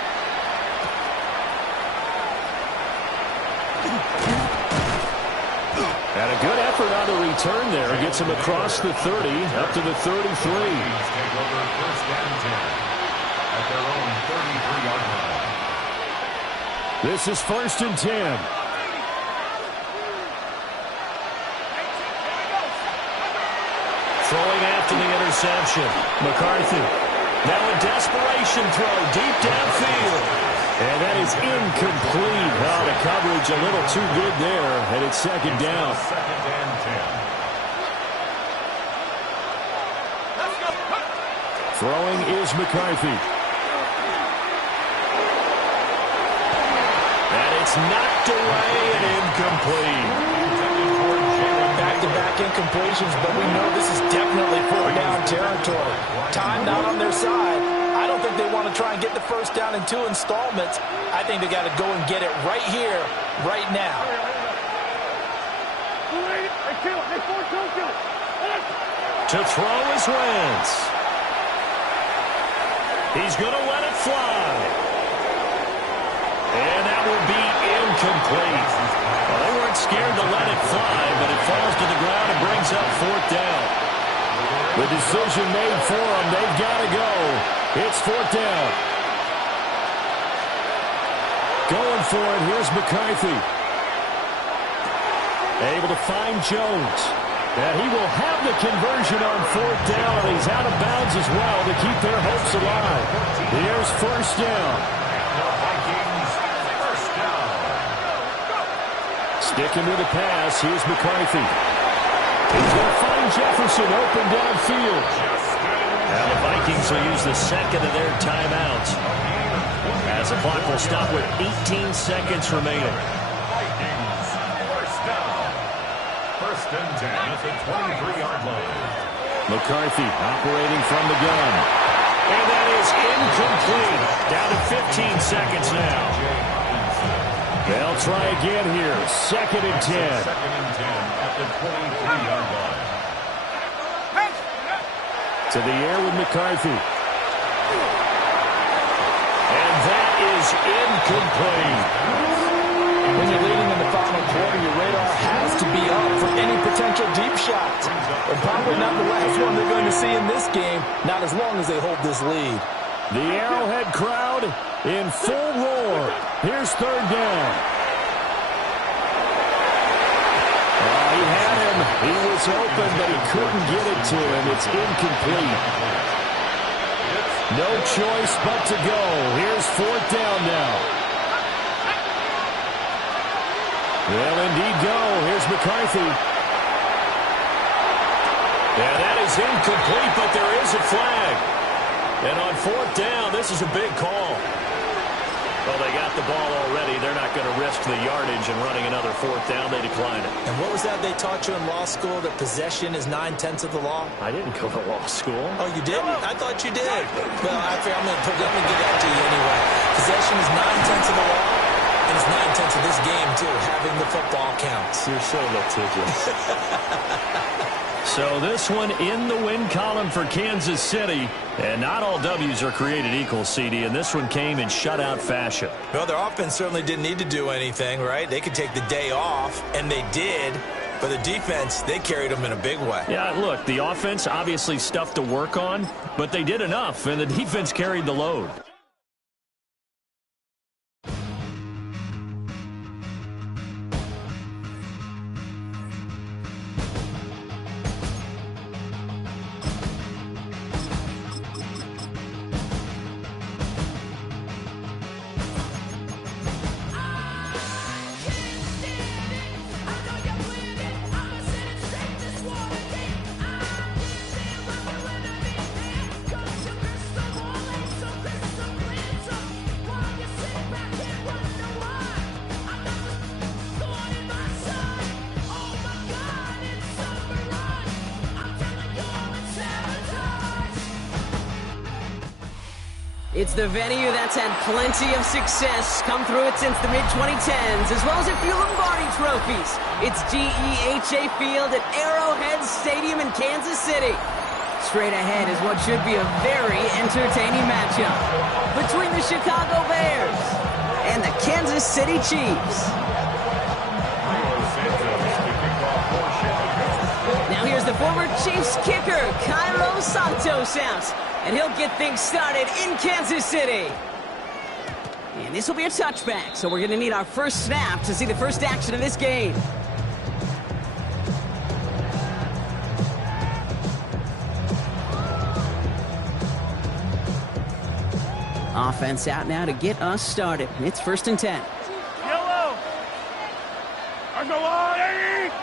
And a good effort on the return there. Gets him across the 30, up to the 33. Take over 1st and 10 at their own 33-yard line. This is 1st and 10. Throwing after the interception. McCarthy. Now a desperation throw deep downfield. And that is incomplete. Oh, the coverage a little too good there, and it's second down. 2nd and 10. Throwing is McCarthy. And it's knocked away and incomplete. Back-to-back incompletions, but we know this is definitely 4th down territory. Time not on their side. I don't think they want to try and get the first down in 2 installments. I think they got to go and get it right here, right now. To throw is Wentz. He's going to let it fly. And that will be incomplete. Well, they weren't scared to let it fly, but it falls to the ground and brings up 4th down. The decision made for them. They've got to go. It's 4th down. Going for it. Here's McCarthy. Able to find Jones. And he will have the conversion on 4th down. He's out of bounds as well to keep their hopes alive. Here's 1st down. Sticking with the pass, here's McCarthy. He's going to find Jefferson open downfield. Now the Vikings will use the second of their timeouts, as the clock will stop with 18 seconds remaining. First and 10 at the 23-yard line. McCarthy operating from the gun. And that is incomplete. Down to 15 seconds now. They'll try again here. 2nd and 10. Second and 10 at the 23-yard line. To the air with McCarthy. And that is incomplete. When you're leading in the final quarter, your radar has to be up for any potential deep shots. And probably not the last one they're going to see in this game, not as long as they hold this lead. The Arrowhead crowd in full roar. Here's 3rd down. He had him. He was open, but he couldn't get it to him. It's incomplete. No choice but to go. Here's 4th down now. They'll indeed go. Here's McCarthy. Yeah, that is incomplete, but there is a flag. And on 4th down, this is a big call. Well, they got the ball already. They're not going to risk the yardage and running another 4th down. They decline it. And what was that they taught you in law school, that possession is 9/10 of the law? I didn't go to law school. Oh, you didn't? I thought you did. Well, I'm going to give that to you anyway. Possession is 9/10 of the law. And it's 9/10 of this game, too. Having the football counts. You're so litigious. So this one in the win column for Kansas City. And not all W's are created equal, CD. And this one came in shutout fashion. Well, their offense certainly didn't need to do anything, right? They could take the day off, and they did. But the defense, they carried them in a big way. Yeah, look, the offense obviously stuff to work on. But they did enough, and the defense carried the load. It's the venue that's had plenty of success come through it since the mid-2010s, as well as a few Lombardi trophies. It's GEHA Field at Arrowhead Stadium in Kansas City. Straight ahead is what should be a very entertaining matchup between the Chicago Bears and the Kansas City Chiefs. Now here's the former Chiefs kicker, Cairo Santos out. And he'll get things started in Kansas City. And this will be a touchback, so we're going to need our first snap to see the first action of this game. Offense out now to get us started. It's 1st and 10. Yellow! I go on, Eddie!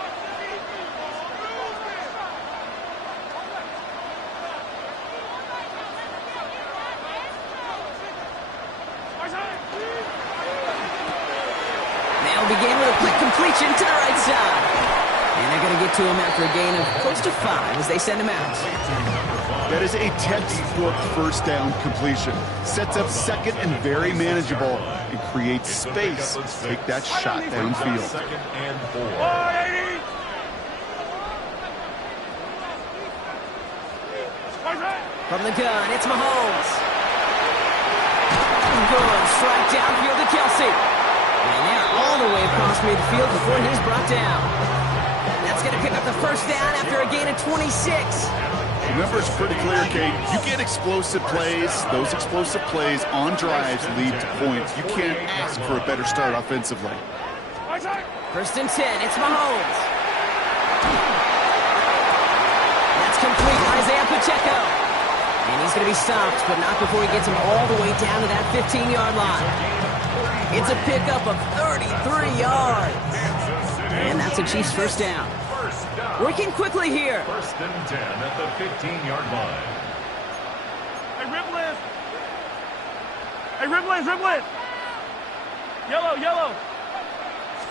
Began with a quick completion to the right side. And they're going to get to him after a gain of close to 5 as they send him out. That is a textbook 1st down completion. Sets up 2nd and very manageable and creates space to take that shot downfield. 2nd and 4. From the gun, it's Mahomes. Good strike downfield to Kelsey. And they're all the way across midfield before he's brought down. That's going to pick up the 1st down after a gain of 26. The number's pretty clear, Kate. You get explosive plays. Those explosive plays on drives lead to points. You can't ask for a better start offensively. 1st and 10. It's Mahomes. It's complete. Isaiah Pacheco. And he's going to be stopped, but not before he gets him all the way down to that 15-yard line. It's a pickup of 33 yards. And that's a Chiefs first down. Working quickly here. First and 10 at the 15-yard line. Hey, Ripley. Hey, Ripley. Yellow.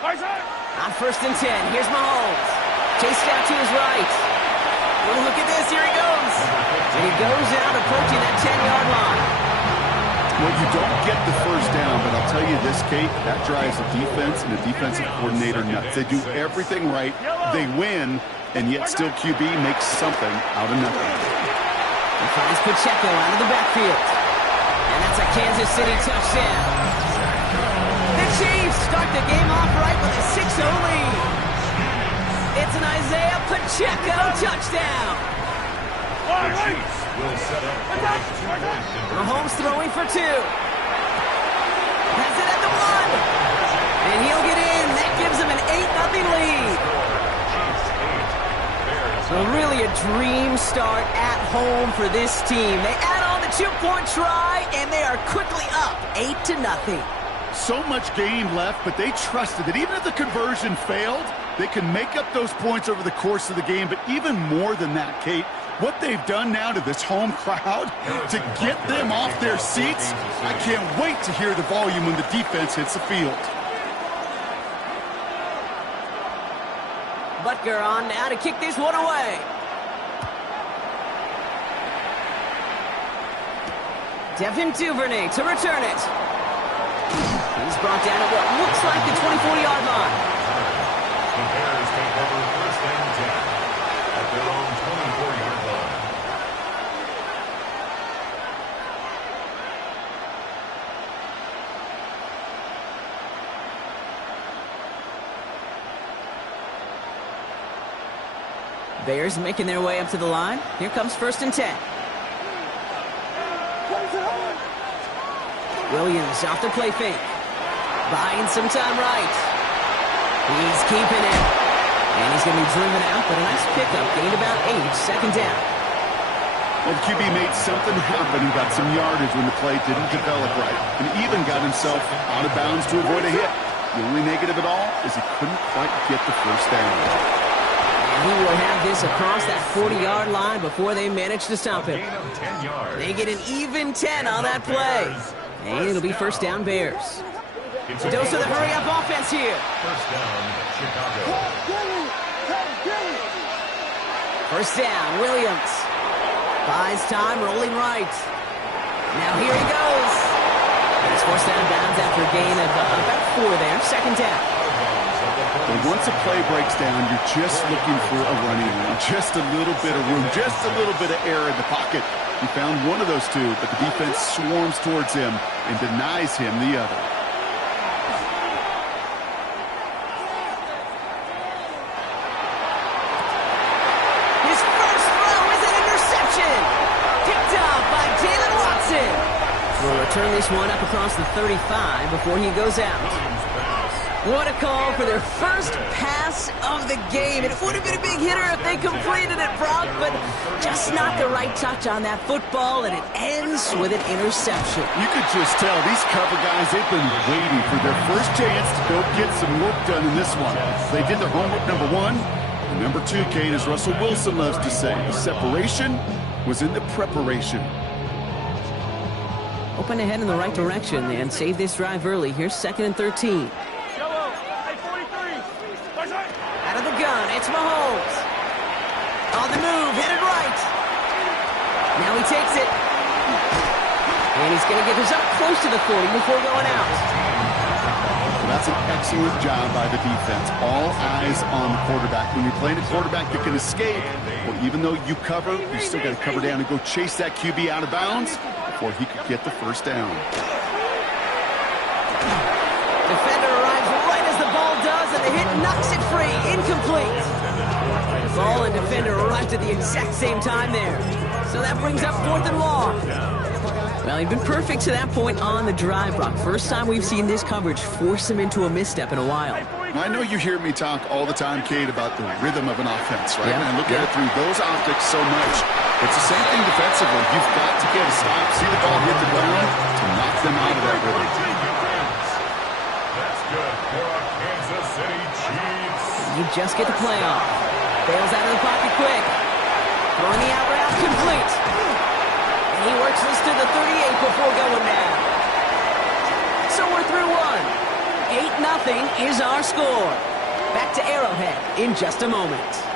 Right side. On first and 10, here's Mahomes. Chased out to his right. Oh, look at this, here he goes. And he goes out approaching that 10-yard line. Well, you don't get the first down, but I'll tell you this, Kate, that drives the defense and the defensive coordinator nuts. They do everything right, they win, and yet still QB makes something out of nothing. He finds Pacheco out of the backfield. And that's a Kansas City touchdown. The Chiefs start the game off right with a 6-0 lead. It's an Isaiah Pacheco touchdown. The Chiefs will set up for a 2-point conversion. Mahomes throwing for 2. Has it at the 1. And he'll get in. That gives him an 8-0 lead. So really a dream start at home for this team. They add on the 2-point try, and they are quickly up 8-0. So much game left, but they trusted that even if the conversion failed, they can make up those points over the course of the game. But even more than that, Kate, what they've done now to this home crowd to get them off their seats, I can't wait to hear the volume when the defense hits the field. Butker on now to kick this one away. Devin Duvernay to return it. He's brought down at what looks like the 24-yard line. The Bears take over first and 10 at their own 24-yard line. Bears making their way up to the line. Here comes first and 10. Williams off the play fake. Buying some time right. He's keeping it. And he's going to be driven out, but a nice pickup. Gained about 8, second down. Well, the QB made something happen and got some yardage when the play didn't develop right. And even got himself out of bounds to avoid a hit. The only negative at all is he couldn't quite get the first down. He will have this across that 40-yard line before they manage to stop him. They get an even 10 on that play. And it'll be first down Bears. Dose of the hurry-up offense here. First down, Chicago. First down, Williams. Buys time, rolling right. Now here he goes. He's forced out of bounds after a gain of about 4 there. Second down. But once a play breaks down, you're just looking for a running room. Just a little bit of room, just a little bit of air in the pocket. He found one of those two, but the defense swarms towards him and denies him the other. His first throw is an interception. Picked up by Jalen Watson. We'll return this one up across the 35 before he goes out. What a call for their first pass of the game. It would have been a big hitter if they completed it, Brock, but just not the right touch on that football, and it ends with an interception. You could just tell these cover guys, they've been waiting for their first chance to go get some work done in this one. They did their homework, number 1. And number 2, Kate, as Russell Wilson loves to say, the separation was in the preparation. Open ahead in the right direction and save this drive early. Here's 2nd and 13. Out of the gun, it's Mahomes. On the move, headed right. Now he takes it. And he's going to get this up close to the 40 before going out. Well, that's an excellent job by the defense. All eyes on the quarterback. When you're playing a quarterback that can escape, well, even though you cover, you still got to cover down and go chase that QB out of bounds before he could get the first down. Defender arrives right as the ball does, and the hit knocks it free. Incomplete. Ball and defender arrived at the exact same time there. So that brings up 4th and long. Well, he'd been perfect to that point on the drive, Brock. First time we've seen this coverage force him into a misstep in a while. I know you hear me talk all the time, Kate, about the rhythm of an offense, right? Yeah. And I look at it through those optics so much. It's the same thing defensively. You've got to get a stop, see the ball hit the ground to knock them out of that rhythm. That's good for a Kansas City Chiefs. You just get the play off. Bails out of the pocket quick. Throwing the out route complete. And he works this to the 38 before going down. So we're through one. 8-0 is our score. Back to Arrowhead in just a moment.